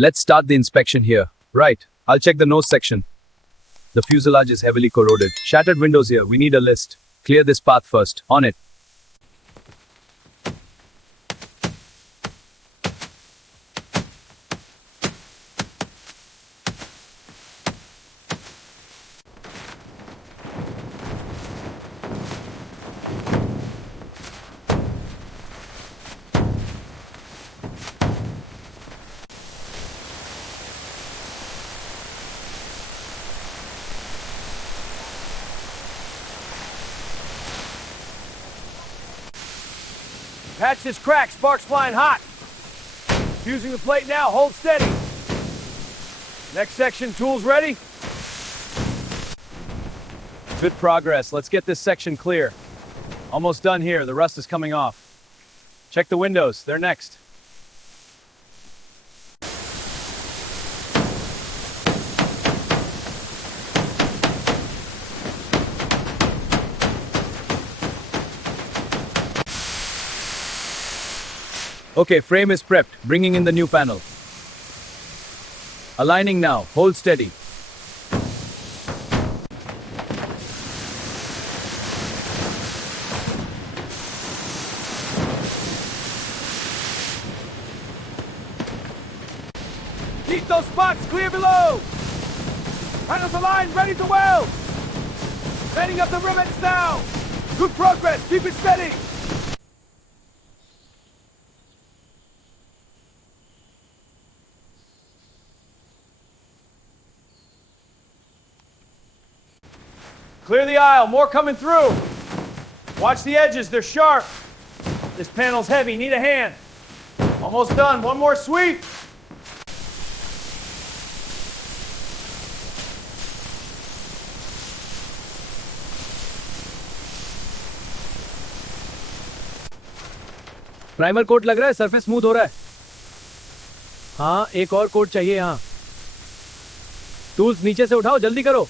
Let's start the inspection here. Right, I'll check the nose section. The fuselage is heavily corroded. Shattered windows here. We need a list. Clear this path first. On it. Patch this crack, sparks flying hot. Fusing the plate now, hold steady. Next section, tools ready? Good progress, let's get this section clear. Almost done here, the rust is coming off. Check the windows, they're next. Okay, frame is prepped. Bringing in the new panel. Aligning now. Hold steady. Keep those spots clear below. Panels aligned, ready to weld. Setting up the rivets now. Good progress, keep it steady. Clear the aisle, more coming through. Watch the edges, they're sharp. This panel's heavy, need a hand. Almost done, one more sweep. Primer coat लग रहा है, surface smooth हो रहा है. हाँ, एक और coat चाहिए यहाँ. टूल्स नीचे से उठाओ, जल्दी करो.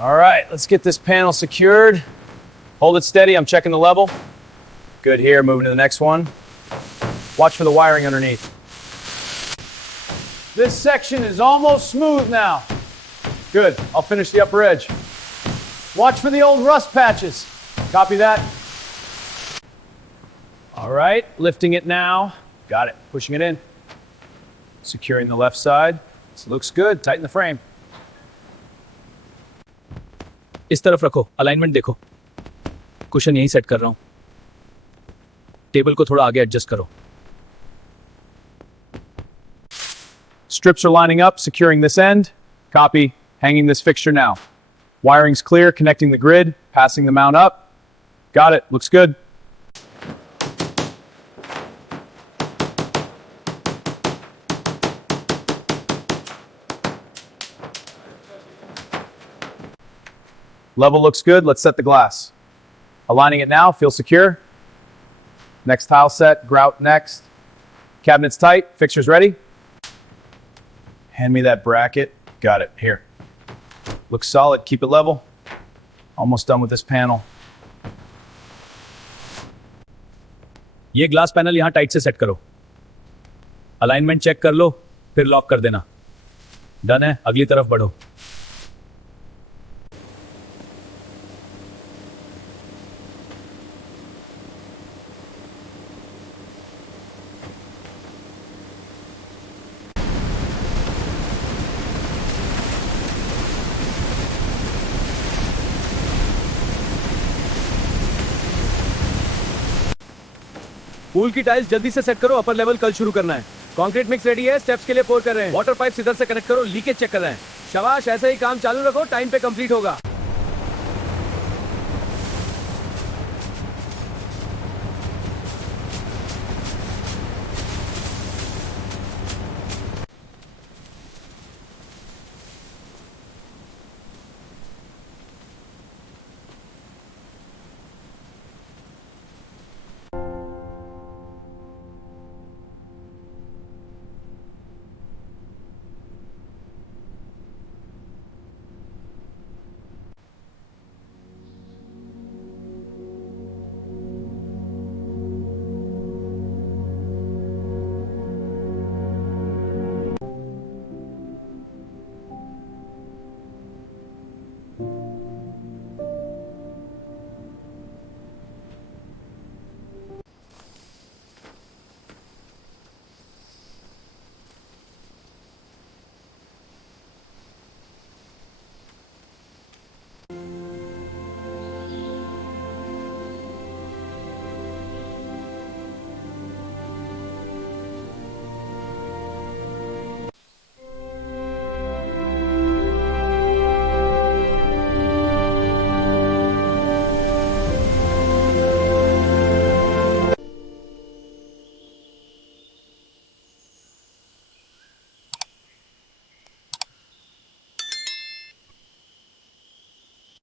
All right, let's get this panel secured. Hold it steady, I'm checking the level. Good here, moving to the next one. Watch for the wiring underneath. This section is almost smooth now. Good, I'll finish the upper edge. Watch for the old rust patches. Copy that. All right, lifting it now. Got it, pushing it in. Securing the left side. This looks good, tighten the frame. इस तरफ रखो, alignment देखो. Cushion यहीं set कर रहा हूं. Table को थोड़ा आगे एडजस्ट करो. Strips are lining up, securing this end. Copy, hanging this fixture now. Wiring's clear, connecting the grid, passing the mount up. Got it, looks good. Level looks good, let's set the glass. Aligning it now, feel secure. Next tile set, grout next. Cabinets tight, fixtures ready. Hand me that bracket. Got it, here. Looks solid, keep it level. Almost done with this panel. ये glass panel यहां tight से set करो. Alignment check कर लो, फिर lock कर देना. Done है, अगली तरफ बढ़ो. पूल की टाइल्स जल्दी से सेट करो, अपर लेवल कल शुरू करना है. कंक्रीट मिक्स रेडी है, स्टेप्स के लिए पोर कर रहे हैं. वाटर पाइप इधर से कनेक्ट करो, लीकेज चेक कर रहे हैं. शाबाश, ऐसे ही काम चालू रखो, टाइम पे कंप्लीट होगा.